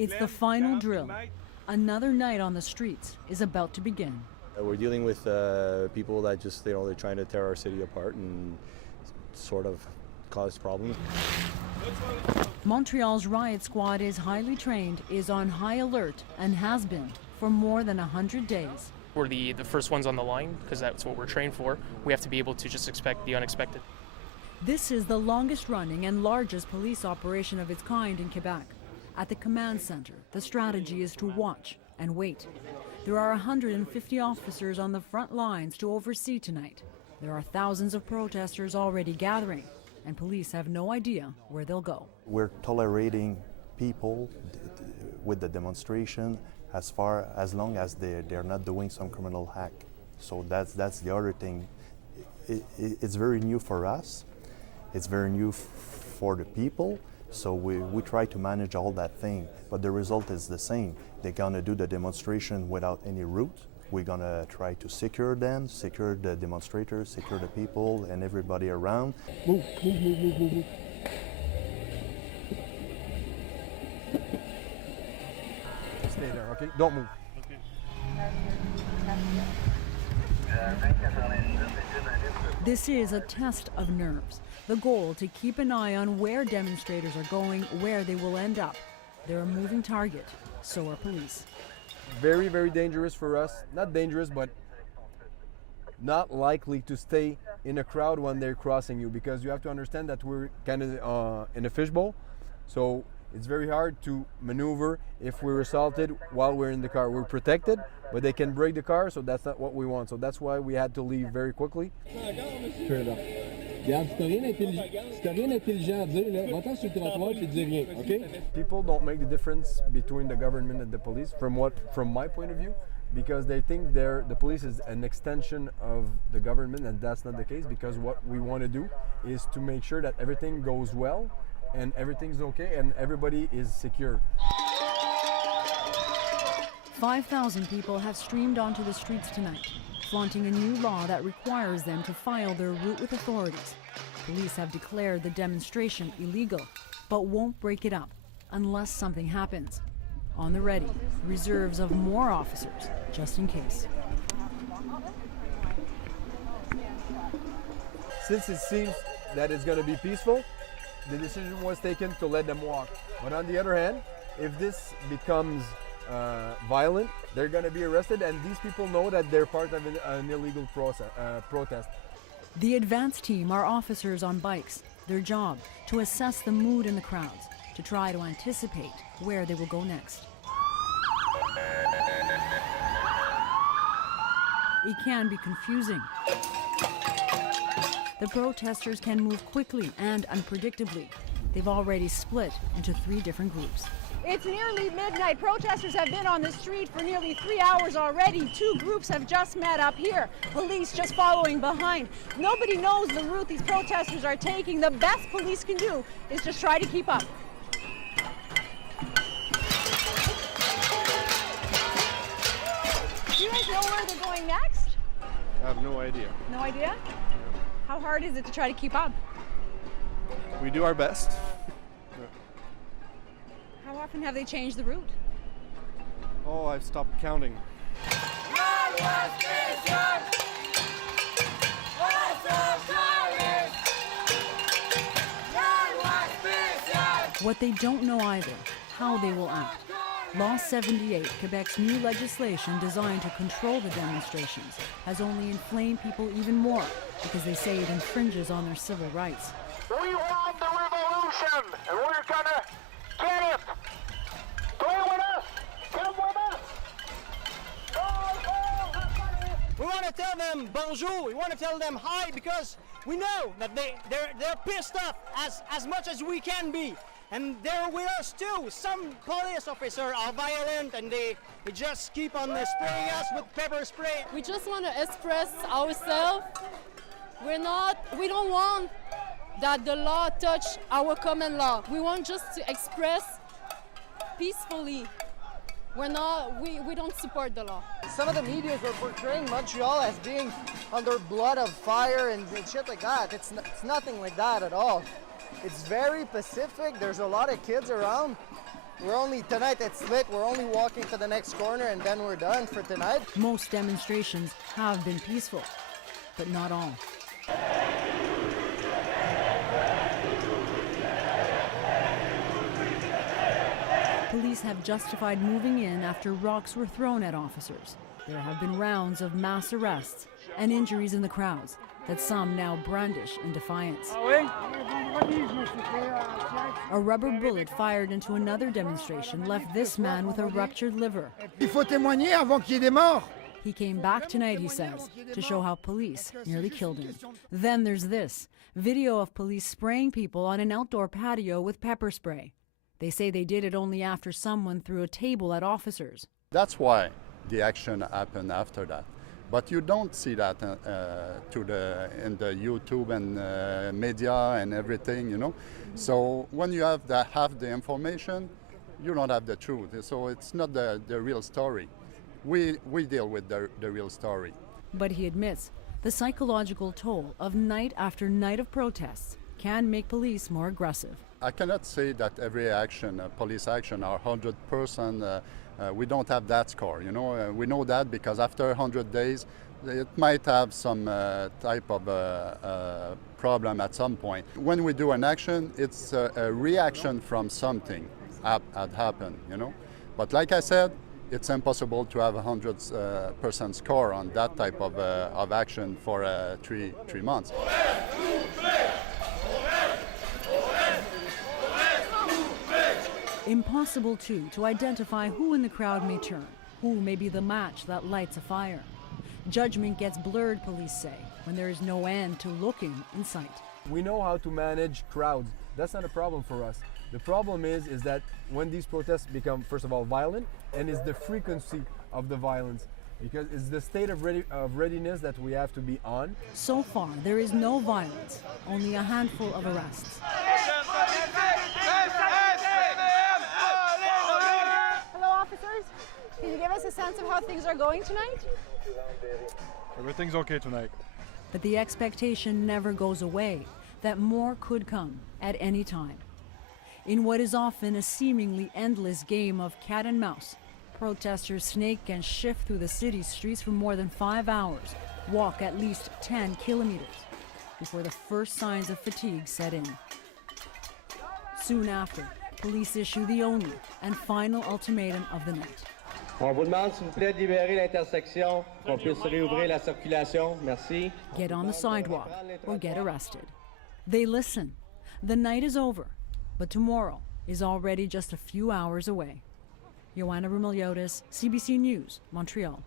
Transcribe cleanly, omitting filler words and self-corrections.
It's the final drill. Another night on the streets is about to begin. We're dealing with people that just, they're trying to tear our city apart and sort of cause problems. Montreal's riot squad is highly trained, is on high alert, and has been for more than 100 days. We're the first ones on the line because that's what we're trained for. We have to be able to just expect the unexpected. This is the longest running and largest police operation of its kind in Quebec. At the command center, the strategy is to watch and wait. There are 150 officers on the front lines to oversee tonight. There are thousands of protesters already gathering, and police have no idea where they'll go. We're tolerating people with the demonstration as long as they're not doing some criminal act. So that's the other thing. It's very new for us. It's very new for the people. So we try to manage all that thing, but the result is the same. They're gonna do the demonstration without any route. We're gonna try to secure them, secure the demonstrators, secure the people and everybody around. Move. Stay there, okay? Don't move. This is a test of nerves. The goal to keep an eye on where demonstrators are going, where they will end up. They're a moving target, so are police. Very, very dangerous for us. Not dangerous, but not likely to stay in a crowd when they're crossing you, because you have to understand that we're kind of in a fishbowl. So it's very hard to maneuver if we're assaulted while we're in the car. We're protected, but they can break the car, so that's not what we want. So that's why we had to leave very quickly. People don't make the difference between the government and the police, from my point of view, because they think the police is an extension of the government, and that's not the case, because what we want to do is to make sure that everything goes well and everything's okay and everybody is secure. 5,000 people have streamed onto the streets tonight, flaunting a new law that requires them to file their route with authorities. Police have declared the demonstration illegal, but won't break it up unless something happens. On the ready, reserves of more officers, just in case. Since it seems that it's going to be peaceful, the decision was taken to let them walk. But on the other hand, if this becomes violent, they're going to be arrested, and these people know that they're part of an illegal protest. The advance team are officers on bikes. Their job, to assess the mood in the crowds, to try to anticipate where they will go next. It can be confusing. The protesters can move quickly and unpredictably. They've already split into 3 different groups. It's nearly midnight. Protesters have been on the street for nearly 3 hours already. 2 groups have just met up here. Police just following behind. Nobody knows the route these protesters are taking. The best police can do is just try to keep up. Do you guys know where they're going next? I have no idea. No idea? How hard is it to try to keep up? We do our best. How often have they changed the route? Oh, I've stopped counting. What they don't know either, how they will act. Law 78, Quebec's new legislation designed to control the demonstrations, has only inflamed people even more because they say it infringes on their civil rights. We want the revolution, and we're gonna get it. Play with us. Come with us. We want to tell them bonjour. We want to tell them hi, because we know that they're pissed off as much as we can be. And they're with us too. Some police officers are violent and they just keep on spraying us with pepper spray. We just want to express ourselves. We don't want that the law touch our common law. We want just to express peacefully. We don't support the law. Some of the media were portraying Montreal as being under blood of fire and shit like that. It's nothing like that at all. It's very pacific. There's a lot of kids around. Tonight it's lit. We're only walking to the next corner and then we're done for tonight. Most demonstrations have been peaceful, but not all. Police have justified moving in after rocks were thrown at officers. There have been rounds of mass arrests and injuries in the crowds that some now brandish in defiance. A rubber bullet fired into another demonstration left this man with a ruptured liver. Il faut témoigner avant qu'il y ait des morts. He came back tonight, he says, to show how police nearly killed him. Then there's this video of police spraying people on an outdoor patio with pepper spray. They say they did it only after someone threw a table at officers. That's why the action happened after that. But you don't see that in the YouTube and media and everything, you know. So when you have the information, you don't have the truth. So it's not the real story. We deal with the real story. But he admits the psychological toll of night after night of protests can make police more aggressive. I cannot say that every action, police action, are 100%. We don't have that score, you know. We know that because after 100 days, it might have some type of problem at some point. When we do an action, it's a reaction from something had happened, you know. But like I said, it's impossible to have 100% score on that type of action for 3 months. Impossible, too, to identify who in the crowd may turn, who may be the match that lights a fire. Judgment gets blurred, police say, when there is no end to looking in sight. We know how to manage crowds. That's not a problem for us. The problem is that when these protests become, first of all, violent, and it's the frequency of the violence, because it's the state of readiness that we have to be on. So far, there is no violence, only a handful of arrests. Hello, officers. Can you give us a sense of how things are going tonight? Everything's okay tonight. But the expectation never goes away that more could come at any time. In what is often a seemingly endless game of cat and mouse, protesters snake and shift through the city's streets for more than 5 hours, walk at least 10 kilometers before the first signs of fatigue set in. Soon after, police issue the only and final ultimatum of the night. On vous demande s'il vous plaît de libérer l'intersection, qu'on puisse réouvrir la circulation. Merci. Get on the sidewalk or get arrested. They listen. The night is over, but tomorrow is already just a few hours away. Ioanna Roumeliotis, CBC News, Montreal.